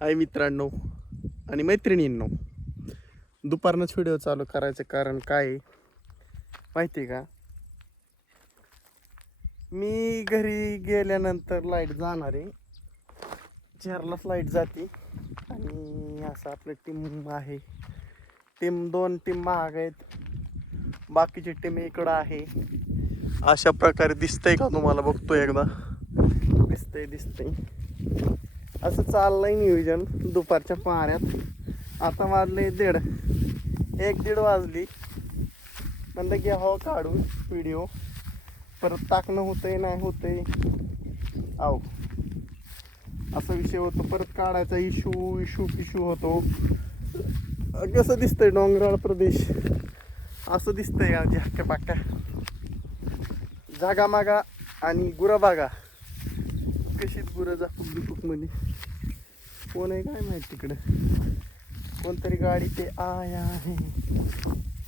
हाय मित्रांनो आणि मैत्रिणींनो, दुपारनंच व्हिडिओ चालू करायचं कारण काय आहे माहिती आहे का? मी घरी गेल्यानंतर लाईट जाणार आहे, 4लाच लाईट जाते आणि असं आपलं टीम आहे. दोन टीम महाग आहेत, बाकीची टीम इकडं आहे. अशा प्रकारे दिसतंय का तुम्हाला? बघतोय एकदा, दिसतंय असं चाललंय नियोजन दुपारच्या पाण्यात. आता वाजले 1:30 वाजली. म्हणलं की हो काढून व्हिडिओ, परत टाकणं होतंय नाही होतंय, आहो असा विषय होतो. परत काढायचा इशू होतो. कसं दिसतंय डोंगराळ प्रदेश, असं दिसतंय का झाक्या पाक्या जागा मागा आणि गुरं बागा कशीच गुरं झापूक मध्ये. कोण आहे काय माहिती तिकडं, कोणतरी गाडी पे आया है,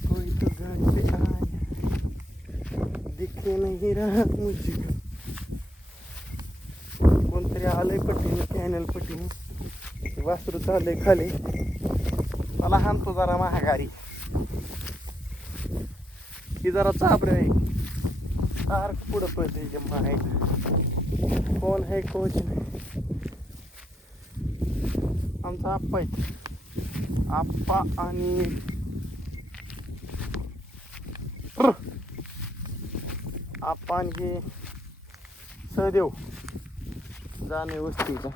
कोई तो गाडी पे आया, दिखे नहीं रहा मुझको. कोणतरी आलंय पट्टीने, कॅनल पट्टीने. वासरू चाललंय खाली, मला हाणतो जरा महागारी. ही जरा चाबरे आहे, सारखं पुढं पडते जम्मा आहे. कोण आहे कोच नाही. आमचा आप्पा आहे, आप्पा आणि आप्पा आणि हे सहदेव जाणे वस्तीचा.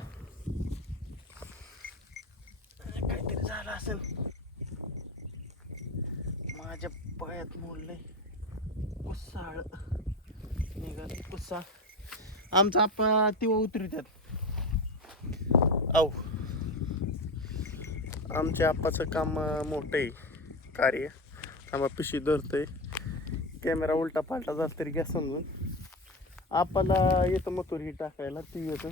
काहीतरी झालं असेल, माझ्या पायात मोडलंय. कुसाळ निघाल कुसा. आमचा आप्पा तेव्हा उतरतात. आहो आमच्या आप्पाचं काम मोठं आहे, कार्य. आम्हा पिशी धरतोय, कॅमेरा उलटा पालटा झाला तरी गॅस समजून. आप्पाला येतं मथुर ही टाकायला, ती येतं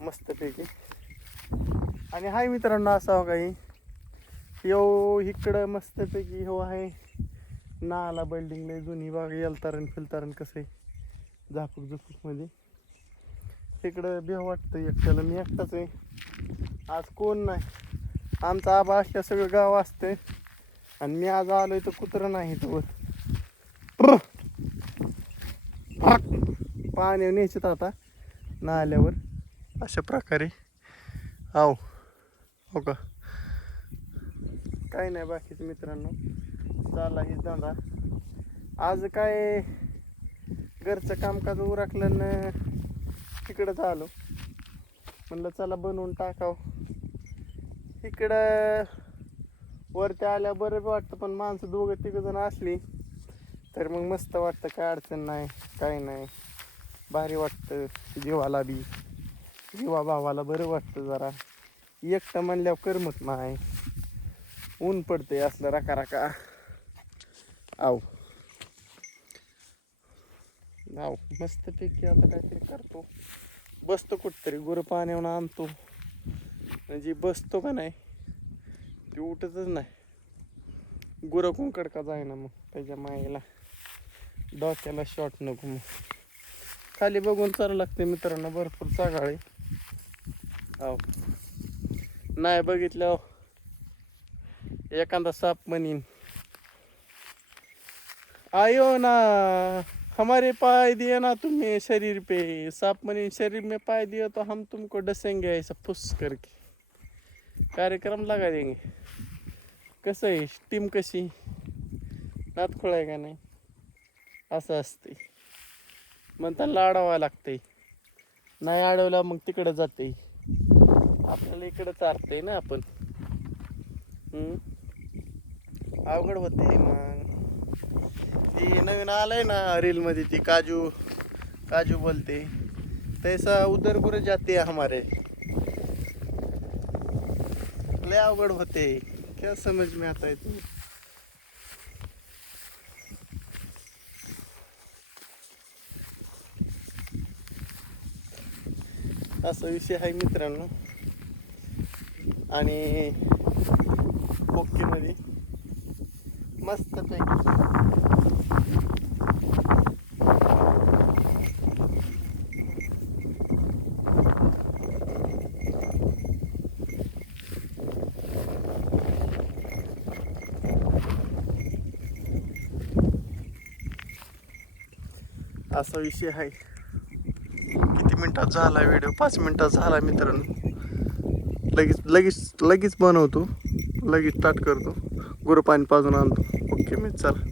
मस्तपैकी. आणि हाय मित्रांनो, असा हो काही यो इकडं मस्तपैकी हो आहे नाला बिल्डिंग लय जुनी बाग, येलतारण फिलतारण कसं आहे झापूक मध्ये. तिकडं बेह वाटतं एकट्याला. मी एकटाच आहे आज, कोण नाही. आमचा आबा असल्या सगळं गाव असते आणि मी आज आलोय तर कुत्रं नाही. तर पाण्यावर न्यायचं आता नाल्यावर अशा प्रकारे. हो का, काही नाही बाकीचं मित्रांनो, चालला ही धंदा. आज काय घरचं कामकाज उरकलं न तिकडंच आलो. म्हणलं चला बनवून टाकावं. इकडं वरती आल्या बरं वाटतं, पण माणसं 2-3 जण असली तर मग मस्त वाटतं. काय अडचण नाही, काही नाही, भारी वाटतं. जीवाला बी, जीवा भावाला बरं वाटतं. जरा एकटं म्हणल्यावर करमत नाही, ऊन पडतंय असलं राका. आव मस्तपैकी आता काहीतरी करतो, बसतो कुठतरी, गुरं पाण्यावर आणतो. म्हणजे बसतो का नाही ते उठतच नाही. गुरं कुंकड का जायना मग त्याच्या मायेला, डोक्याला शॉट नको. मग खाली बघून चालू लागते मित्रांनो, भरपूर चागाळे. हो नाही बघितलं एखादा साप म्हणीन, आयो ना हमारे पाय दिए ना तुम्हें शरीर पे, साप म्हणीन शरीर में पाय दिया तो हम तुमको डसेंगे ऐसा फुस करके. कार्यक्रम लगा देंगे. कसं आहे टीम, कशी नातखोळ आहे का नाही, असं असते. म्हणता लाडावा लागते, नाही अडवला मग तिकडं जाते. आपल्याला इकडं चारते ना आपण. अवघड होते. मग ती नवीन आलंय ना रील मध्ये, ती काजू बोलते तैसा उधर गुरु जाते हमारे. लय अवघड होते, क्या समज में आता है तुम्ही. असा विषय आहे मित्रांनो. आणि ओके मध्ये मस्तपैकी असा विषय आहे. किती मिनिटात झाला व्हिडिओ? 5 मिनिटात झाला मित्रांनो. लगेच बनवतो, लगेच स्टार्ट करतो, गुरं पाणी पाजून आणतो. ओके मी चला.